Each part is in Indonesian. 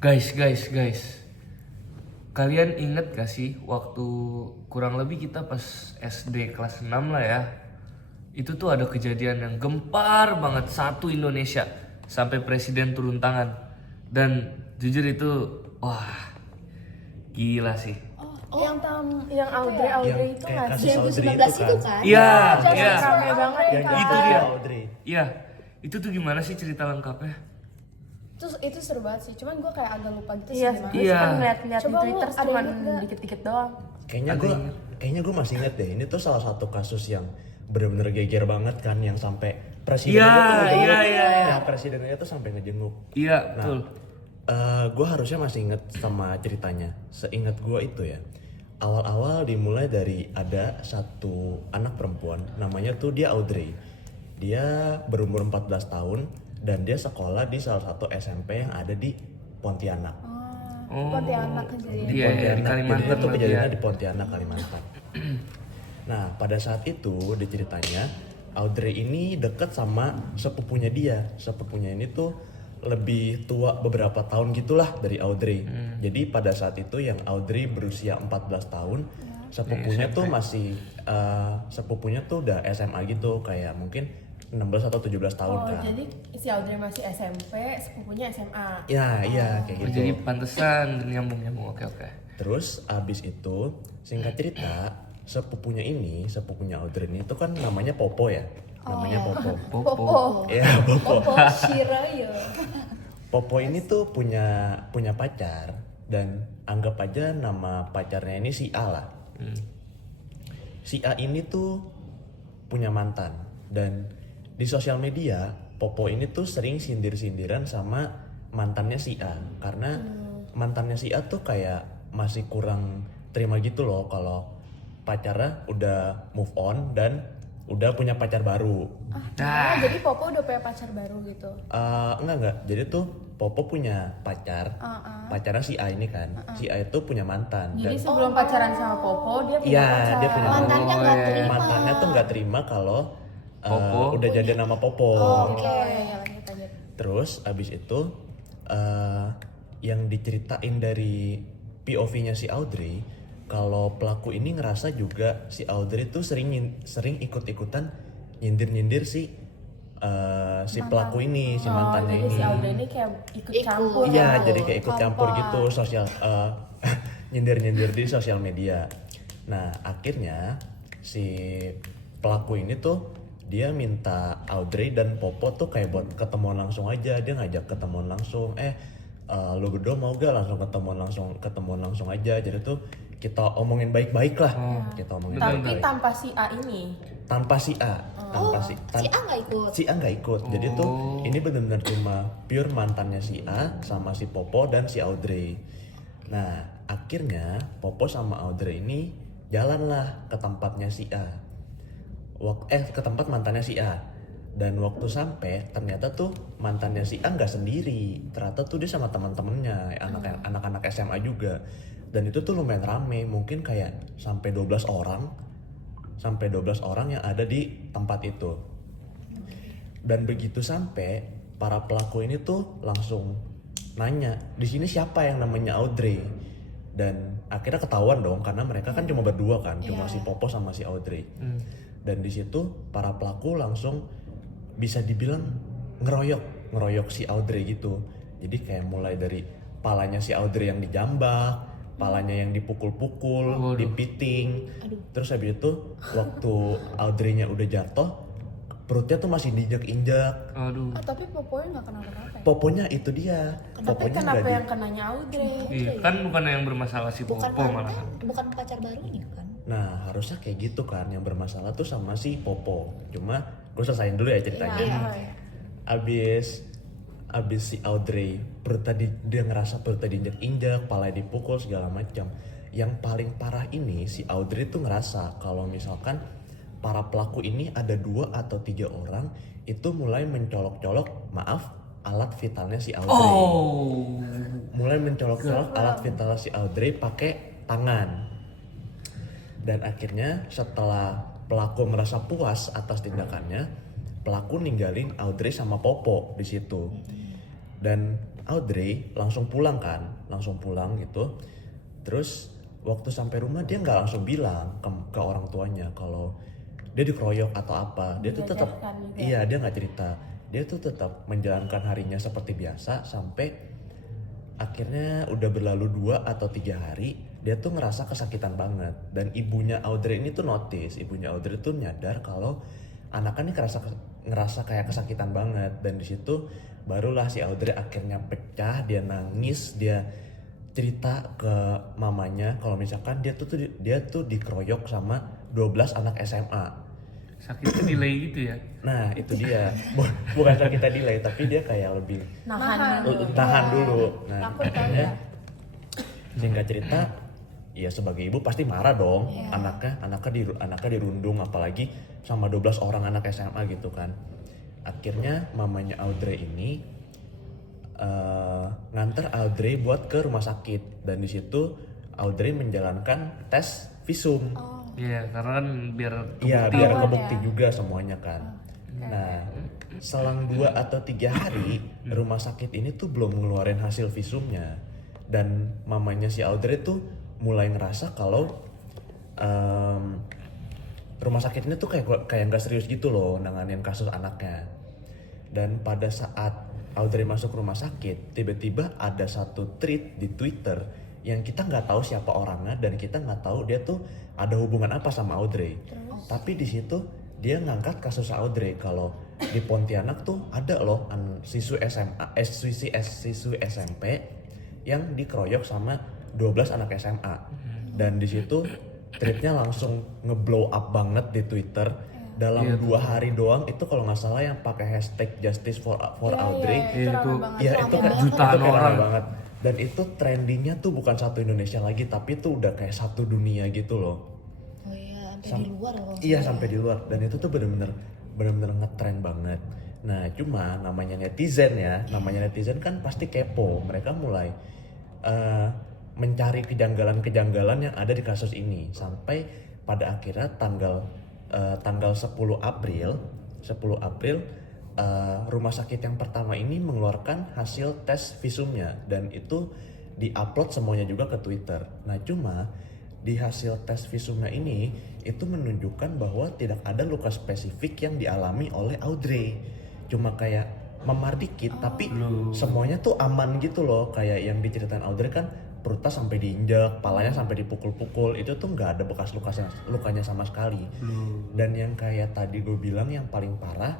Guys. Kalian inget gak sih waktu kurang lebih kita pas SD kelas 6 lah ya. Itu tuh ada kejadian yang gempar banget satu Indonesia sampai presiden turun tangan. Dan jujur itu wah gila sih. Yang Audrey itu nggak sih? 2019 itu kan? Iya. Rame banget Yang kan? Itu dia. Audrey. Iya. Itu tuh gimana sih cerita lengkapnya? Itu seru banget sih, cuman gue kayak agak lupa gitu Iya, sih gimana. gue Iya. cuma ngeliat di Coba lu Twitter ada cuma inget nggak? dikit-dikit doang. Kayaknya gue masih inget deh. Ini tuh salah satu kasus yang bener-bener geger banget kan, yang sampai presidennya Iya, tuh ngejenguk. iya. Ya, presidennya tuh sampai ngejenguk. Iya, Nah, betul. gue harusnya masih inget sama ceritanya. Seingat gue itu ya, awal-awal dimulai dari ada satu anak perempuan, namanya tuh dia Audrey. Dia berumur 14 tahun dan dia sekolah di salah satu SMP yang ada di Pontianak. Pontianak kejadian. Iya, di Kalimantan Jadinya tuh berarti kejadiannya ya. di Pontianak, Kalimantan. Nah, pada saat itu diceritanya Audrey ini deket sama sepupunya dia. Sepupunya ini tuh lebih tua beberapa tahun gitulah dari Audrey. Jadi pada saat itu yang Audrey berusia 14 tahun, sepupunya tuh masih sepupunya tuh udah SMA gitu, kayak mungkin 16 atau 17 tahun kan. Jadi si Audrey masih SMP, sepupunya SMA. Ya, iya kayak Oh, gitu. jadi pantesan nyambung. Oke. Terus abis itu singkat cerita sepupunya Audrey ini tuh kan namanya Popo ya. Namanya Popo. Popo. Ya, Popo. Popo Shirayo. Popo ini tuh punya pacar dan anggap aja nama pacarnya ini si A lah. Si A ini tuh punya mantan dan di sosial media Popo ini tuh sering sindir-sindiran sama mantannya si A karena mantannya si A tuh kayak masih kurang terima gitu loh kalau pacarnya udah move on dan udah punya pacar baru. Jadi Popo udah punya pacar baru gitu. Enggak. Jadi tuh Popo punya pacar. Pacarnya si A ini kan. Si A itu punya mantan. Jadi Dan sebelum pacaran sama Popo, dia punya iya, pacar. dia punya Mantannya nggak terima. mantannya tuh nggak terima kalau Popo udah jadi nama Popo. Oke, lanjut. Terus abis itu yang diceritain dari POV-nya si Audrey, kalau pelaku ini ngerasa juga si Audrey tuh sering ikut-ikutan nyindir si pelaku ini, si mantannya Jadi ini. si Audrey ini kayak ikut campur. Iya, gitu. jadi kayak ikut campur gitu sosial nyindir-nyindir di sosial media. Nah, akhirnya si pelaku ini tuh dia minta Audrey dan Popo tuh kayak buat ketemuan langsung aja. Dia ngajak ketemuan langsung. Lu berdua mau gak ketemuan langsung aja. Jadi tuh kita omongin baik-baik lah. Kita omongin Tapi baik-baik. tanpa si A ini. Tanpa si A. Si A nggak ikut. Si A nggak ikut. Jadi tuh ini benar-benar cuma pure mantannya si A sama si Popo dan si Audrey. Nah, akhirnya Popo sama Audrey ini jalanlah ke tempatnya si A. Ke tempat mantannya si A. Dan waktu sampai ternyata tuh mantannya si A nggak sendiri. Ternyata tuh dia sama teman-temannya, anak-anak SMA juga. Dan itu tuh lumayan rame, mungkin kayak sampai 12 orang yang ada di tempat itu. Dan begitu sampai, para pelaku ini tuh langsung nanya, di sini siapa yang namanya Audrey? Dan akhirnya ketahuan dong, karena mereka kan cuma berdua kan, cuma si Popo sama si Audrey. Dan di situ para pelaku langsung bisa dibilang ngeroyok si Audrey gitu. Jadi kayak mulai dari palanya si Audrey yang dijambak, palanya yang dipukul-pukul, dipiting. Terus habis itu waktu Audrey-nya udah jatuh, perutnya tuh masih diinjak-injak. Aduh. Tapi Poponya nggak kenapa-kenapa ya? Poponya itu dia. Tapi Poponya kenapa nggak yang kenanya Audrey? Iya, kan bukan yang bermasalah si Bukan Popo malah. bukan pacar barunya kan? Nah, harusnya kayak gitu kan, yang bermasalah tuh sama si Popo. Cuma gue selesain dulu ya ceritanya. Abis si Audrey dia ngerasa perutnya diinjak-injak, palanya dipukul segala macam. Yang paling parah ini si Audrey tuh ngerasa kalau misalkan para pelaku ini ada 2 atau 3 orang itu mulai mencolok-colok alat vitalnya si Audrey. Mulai mencolok-colok alat vitalnya si Audrey pakai tangan. Dan akhirnya setelah pelaku merasa puas atas tindakannya, pelaku ninggalin Audrey sama Popo di situ. Dan Audrey langsung pulang gitu. Terus waktu sampai rumah dia nggak langsung bilang ke orang tuanya kalau dia dikeroyok atau apa. Dia tuh tetap iya, dia nggak cerita. Dia tuh tetap menjalankan harinya seperti biasa sampai akhirnya udah berlalu 2 atau 3 hari, dia tuh ngerasa kesakitan banget. Dan ibunya Audrey ini tuh notice, ibunya Audrey tuh nyadar kalau anaknya ini ngerasa kayak kesakitan banget. Dan di situ barulah si Audrey akhirnya pecah, dia nangis, dia cerita ke mamanya kalau misalkan dia tuh dikeroyok sama 12 anak SMA. Sakitnya delay gitu ya. Nah itu dia, bukan sakitnya delay, tapi dia kayak lebih tahan dulu. Nah Takut kali akhirnya ya. singkat cerita, ya sebagai ibu pasti marah dong. Anaknya dirundung, apalagi sama 12 orang anak SMA gitu kan. Akhirnya mamanya Audrey ini nganter Audrey buat ke rumah sakit, dan di situ Audrey menjalankan tes visum. Iya, karena kan biar Iya, biar kebukti juga semuanya kan. Nah, selang 2 atau 3 hari rumah sakit ini tuh belum ngeluarin hasil visumnya, dan mamanya si Audrey tuh mulai ngerasa kalau rumah sakit ini tuh kayak nggak serius gitu loh nanganin kasus anaknya. Dan pada saat Audrey masuk rumah sakit, tiba-tiba ada satu tweet di Twitter yang kita nggak tahu siapa orangnya, dan kita nggak tahu dia tuh ada hubungan apa sama Audrey. Tapi di situ dia ngangkat kasus Audrey kalau di Pontianak tuh ada loh siswi SMP yang dikeroyok sama 12 anak SMA. Dan di situ tweetnya langsung ngeblow up banget di Twitter. Dalam 2 hari doang itu kalau nggak salah yang pakai hashtag Justice for Audrey. Iya, Itu jutaan itu orang banget. Dan itu trendingnya tuh bukan satu Indonesia lagi, tapi itu udah kayak satu dunia gitu loh. Oh iya, sampai di luar loh. Iya, sampai di luar. Dan itu tuh bener-bener ngetrend banget. Nah cuma namanya netizen kan pasti kepo. Mereka mulai mencari kejanggalan-kejanggalan yang ada di kasus ini, sampai pada akhirnya tanggal 10 April rumah sakit yang pertama ini mengeluarkan hasil tes visumnya, dan itu diupload semuanya juga ke Twitter. Nah cuma di hasil tes visumnya ini itu menunjukkan bahwa tidak ada luka spesifik yang dialami oleh Audrey, cuma kayak memar dikit, tapi semuanya tuh aman gitu loh. Kayak yang diceritain Audrey kan perutnya sampai diinjak, palanya sampai dipukul-pukul, itu tuh nggak ada bekas lukanya sama sekali. Dan yang kayak tadi gue bilang yang paling parah,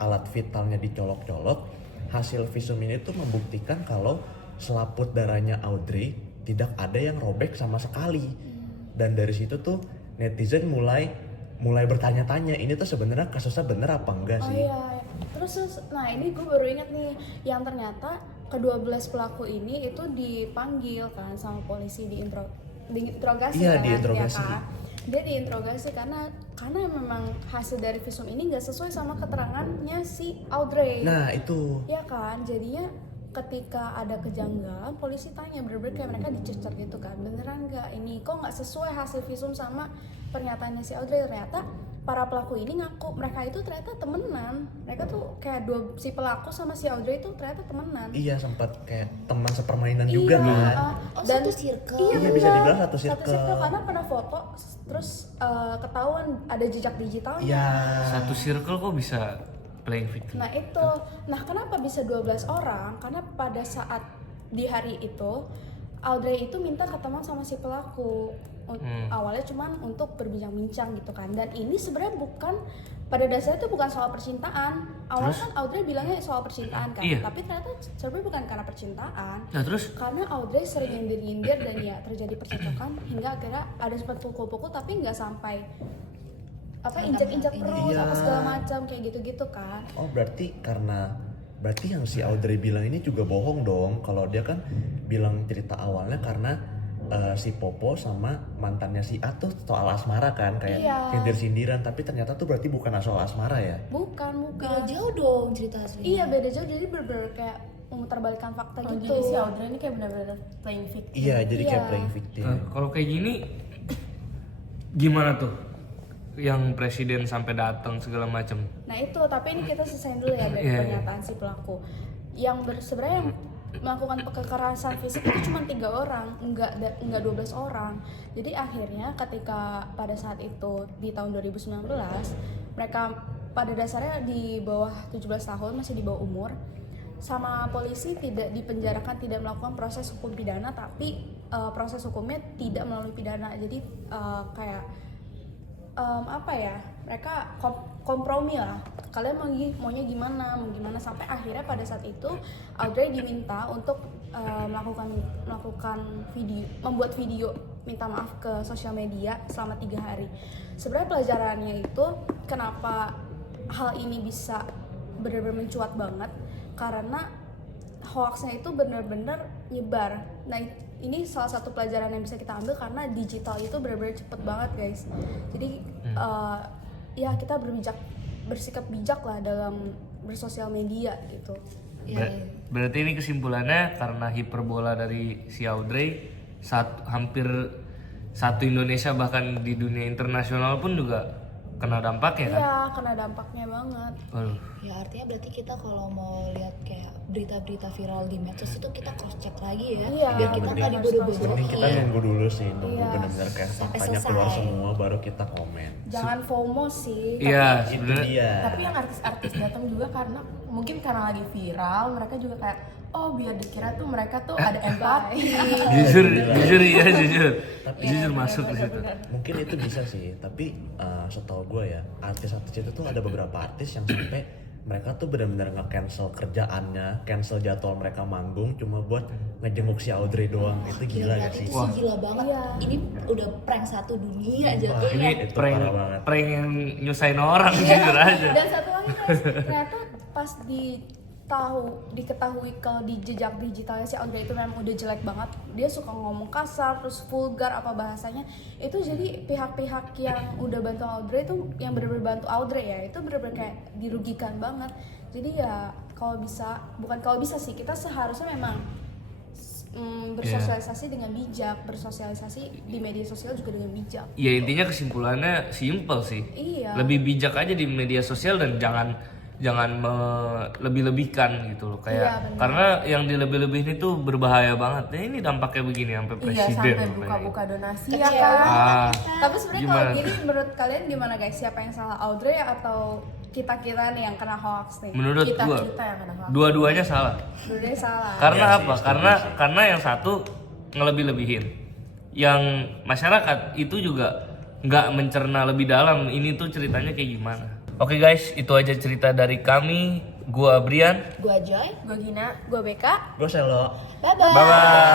alat vitalnya dicolok-colok. Hasil visum ini tuh membuktikan kalau selaput darahnya Audrey tidak ada yang robek sama sekali. Dan dari situ tuh netizen mulai bertanya-tanya, ini tuh sebenarnya kasusnya bener apa enggak sih? Oh iya. Terus nah ini gue baru ingat nih, yang ternyata ke-12 pelaku ini itu dipanggil kan sama polisi, diinterogasi Iya, kan, diinterogasi. ya kan? Dia diinterogasi karena memang hasil dari visum ini nggak sesuai sama keterangannya si Audrey. Nah itu. Ya kan, jadinya ketika ada kejanggalan polisi tanya, bener-bener kayak mereka dicecer gitu kan, beneran nggak ini kok nggak sesuai hasil visum sama pernyataannya si Audrey. Ternyata para pelaku ini ngaku mereka itu ternyata temenan, mereka tuh kayak si pelaku sama si Audrey itu ternyata temenan. Iya, sempat kayak teman sepermainan juga kan. Dan satu circle. Iya, bener. bisa dibilang satu circle. Karena pernah foto terus ketahuan ada jejak digitalnya. Iya. Satu circle kok bisa playing victim. Nah itu, kenapa bisa 12 orang? Karena pada saat di hari itu Audrey itu minta ketemu sama si pelaku. Awalnya cuman untuk berbincang-bincang gitu kan. Dan ini sebenarnya pada dasarnya itu bukan soal percintaan. Awalnya kan Audrey bilangnya soal percintaan kan. Iya. Tapi ternyata sebenarnya bukan karena percintaan. Nah terus? Karena Audrey sering nyindir-nyindir dan ya terjadi percekcokan hingga akhirnya ada sempat pukul-pukul tapi nggak sampai injak-injak perut Iya. apa segala macam kayak gitu-gitu kan. Oh berarti yang si Audrey bilang ini juga bohong dong. Kalau dia kan bilang cerita awalnya karena si Popo sama mantannya si A tuh soal asmara kan, kayak sindir-sindiran, tapi ternyata tuh berarti bukan soal asmara ya? Bukan. Beda jauh dong cerita aslinya. Iya beda jauh, jadi bener-bener kayak memutarbalikkan fakta gitu. Jadi si Audrey ini kayak benar-benar playing victim. Iya, jadi kayak Iya. playing victim. Nah, kalau kayak gini gimana tuh? Yang presiden sampai datang segala macam. Nah itu, tapi ini kita selesaiin dulu ya dari Iya, iya. pernyataan si pelaku. sebenarnya yang melakukan kekerasan fisik itu cuma 3 orang, enggak 12 orang. Jadi akhirnya ketika pada saat itu di tahun 2019 mereka pada dasarnya di bawah 17 tahun, masih di bawah umur, sama polisi tidak dipenjarakan, tidak melakukan proses hukum pidana, tapi proses hukumnya tidak melalui pidana. Jadi kayak apa ya, mereka kompromi lah, kalian maunya gimana sampai akhirnya pada saat itu Audrey diminta untuk membuat video minta maaf ke sosial media selama 3 hari. Sebenarnya pelajarannya itu kenapa hal ini bisa benar-benar mencuat banget, karena hoaxnya itu benar-benar nyebar. Nah ini salah satu pelajaran yang bisa kita ambil karena digital itu benar-benar cepet banget guys. Jadi ya kita bersikap bijak lah dalam bersosial media gitu. Berarti ini kesimpulannya karena hiperbola dari si Audrey, hampir satu Indonesia bahkan di dunia internasional pun juga kena dampaknya kan? Iya, kena dampaknya banget. Waduh. Ya artinya berarti kita kalau mau lihat kayak berita-berita viral di medsos itu kita cross check lagi ya, Iya, biar kita nggak dibodoh-bodohin. Mending kita nunggu dulu sih, nunggu Iya. benar-benar kayak Sampai faktanya keluar selesai. semua baru kita komen. Jangan FOMO sih. Iya, Itu sebenarnya dia. Tapi yang artis-artis datang juga karena mungkin karena lagi viral, mereka juga kayak oh biar dikira tuh mereka tuh ada empati. jujur ya jujur masuk ke situ. Mungkin itu bisa sih, tapi setahu gue ya, artis-artis itu tuh ada beberapa artis yang sampai mereka tuh benar-benar nge-cancel kerjaannya, cancel jadwal mereka manggung cuma buat ngejenguk si Audrey doang. Itu gila gak sih? Itu sih gila banget. Iya. Ini udah prank satu dunia Wah, jatuhnya. Ini itu parah banget. prank yang nyusahin orang jujur aja. Dan satu lagi guys, ternyata pas diketahui kalau di jejak digitalnya si Audrey itu memang udah jelek banget, dia suka ngomong kasar terus vulgar apa bahasanya, itu jadi pihak-pihak yang udah bantu Audrey itu, yang benar-benar bantu Audrey ya, itu benar-benar kayak dirugikan banget. Jadi ya kalau bisa sih kita seharusnya memang bersosialisasi dengan bijak, bersosialisasi di media sosial juga dengan bijak. Ya intinya kesimpulannya simple sih. Iya. Lebih bijak aja di media sosial dan jangan lebih-lebihkan gitu loh, kayak Iya, benar. karena yang dilebih-lebihin itu berbahaya banget. Nah, ini dampaknya begini sampai Iya presiden. sampai kayak buka-buka gitu. donasi Kecil. ya kan. Ah, Tapi sebenarnya kalau gimana? gini menurut kalian gimana guys? Siapa yang salah, Audrey atau kita nih yang kena hoax nih? Menurut Kita gua yang kena hoax. dua-duanya salah. Dua-duanya salah. Karena Iya sih, apa? setuju sih. Karena yang satu ngelebih-lebihin. Yang masyarakat itu juga nggak mencerna lebih dalam ini tuh ceritanya kayak gimana. Oke guys, itu aja cerita dari kami. Gua Brian. Gua Joy. Gue Gina. Gue BK. Gue Selo. Bye bye. Bye bye.